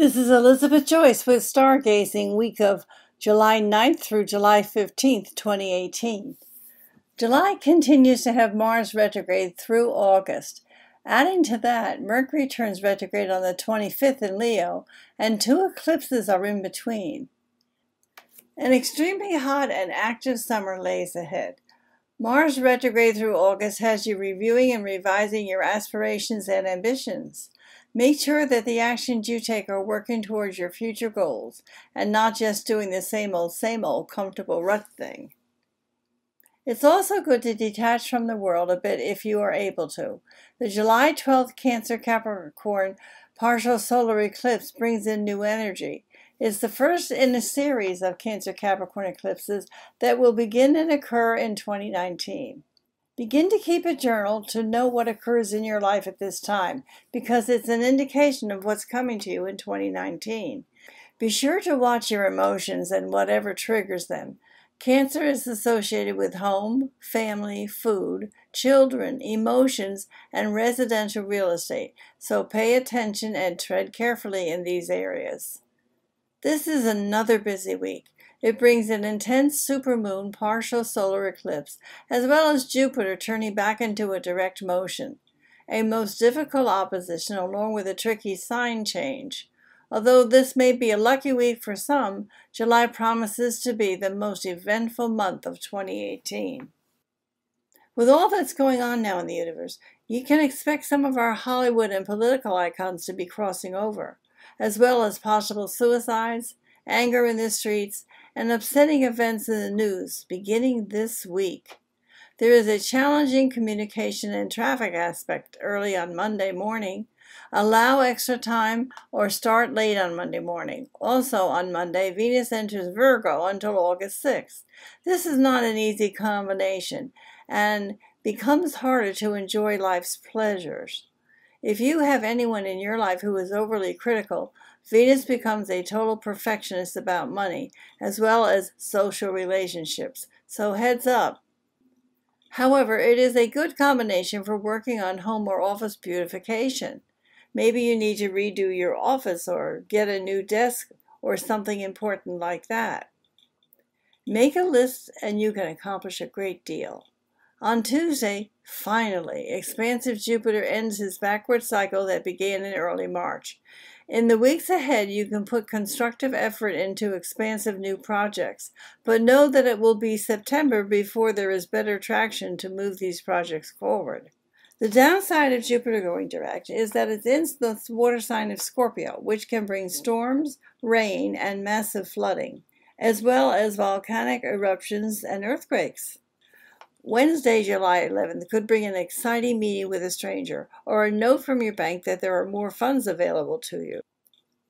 This is Elizabeth Joyce with Stargazing week of July 9th through July 15th, 2018. July continues to have Mars retrograde through August. Adding to that, Mercury turns retrograde on the 25th in Leo, and two eclipses are in between. An extremely hot and active summer lays ahead. Mars retrograde through August has you reviewing and revising your aspirations and ambitions. Make sure that the actions you take are working towards your future goals and not just doing the same old comfortable rut thing. It's also good to detach from the world a bit if you are able to. The July 12th Cancer Capricorn partial solar eclipse brings in new energy. It's the first in a series of Cancer Capricorn eclipses that will begin and occur in 2019. Begin to keep a journal to know what occurs in your life at this time, because it's an indication of what's coming to you in 2019. Be sure to watch your emotions and whatever triggers them. Cancer is associated with home, family, food, children, emotions, and residential real estate, so pay attention and tread carefully in these areas. This is another busy week. It brings an intense supermoon partial solar eclipse, as well as Jupiter turning back into a direct motion. A most difficult opposition along with a tricky sign change. Although this may be a lucky week for some, July promises to be the most eventful month of 2018. With all that's going on now in the universe, you can expect some of our Hollywood and political icons to be crossing over, as well as possible suicides, anger in the streets, and upsetting events in the news beginning this week. There is a challenging communication and traffic aspect early on Monday morning. Allow extra time or start late on Monday morning. Also on Monday, Venus enters Virgo until August 6th. This is not an easy combination and becomes harder to enjoy life's pleasures. If you have anyone in your life who is overly critical, Venus becomes a total perfectionist about money, as well as social relationships, so heads up. However, it is a good combination for working on home or office beautification. Maybe you need to redo your office or get a new desk or something important like that. Make a list and you can accomplish a great deal. On Tuesday, finally, expansive Jupiter ends his backward cycle that began in early March. In the weeks ahead, you can put constructive effort into expansive new projects, but know that it will be September before there is better traction to move these projects forward. The downside of Jupiter going direct is that it's in the water sign of Scorpio, which can bring storms, rain, and massive flooding, as well as volcanic eruptions and earthquakes. Wednesday, July 11th could bring an exciting meeting with a stranger or a note from your bank that there are more funds available to you.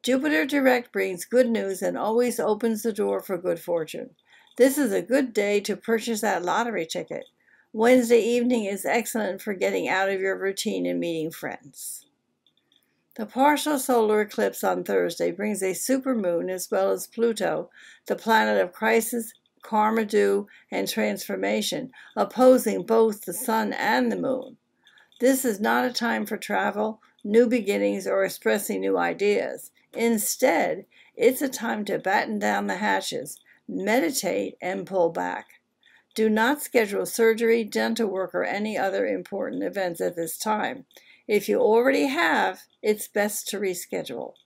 Jupiter direct brings good news and always opens the door for good fortune. This is a good day to purchase that lottery ticket. Wednesday evening is excellent for getting out of your routine and meeting friends. The partial solar eclipse on Thursday brings a supermoon as well as Pluto, the planet of crisis, karma due, and transformation, opposing both the sun and the moon. This is not a time for travel, new beginnings, or expressing new ideas. Instead, it's a time to batten down the hatches, meditate, and pull back. Do not schedule surgery, dental work, or any other important events at this time. If you already have, it's best to reschedule.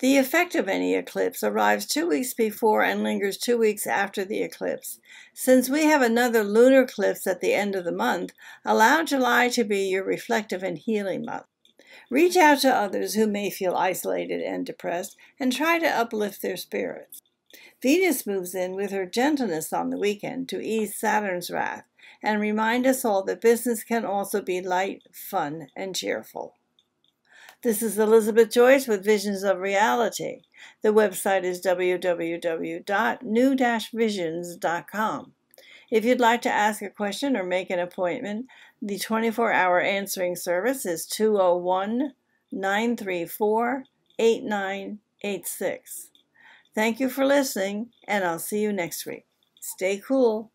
The effect of any eclipse arrives 2 weeks before and lingers 2 weeks after the eclipse. Since we have another lunar eclipse at the end of the month, allow July to be your reflective and healing month. Reach out to others who may feel isolated and depressed and try to uplift their spirits. Venus moves in with her gentleness on the weekend to ease Saturn's wrath and remind us all that business can also be light, fun, and cheerful. This is Elizabeth Joyce with Visions of Reality. The website is www.new-visions.com. If you'd like to ask a question or make an appointment, the 24-hour answering service is 201-934-8986. Thank you for listening, and I'll see you next week. Stay cool.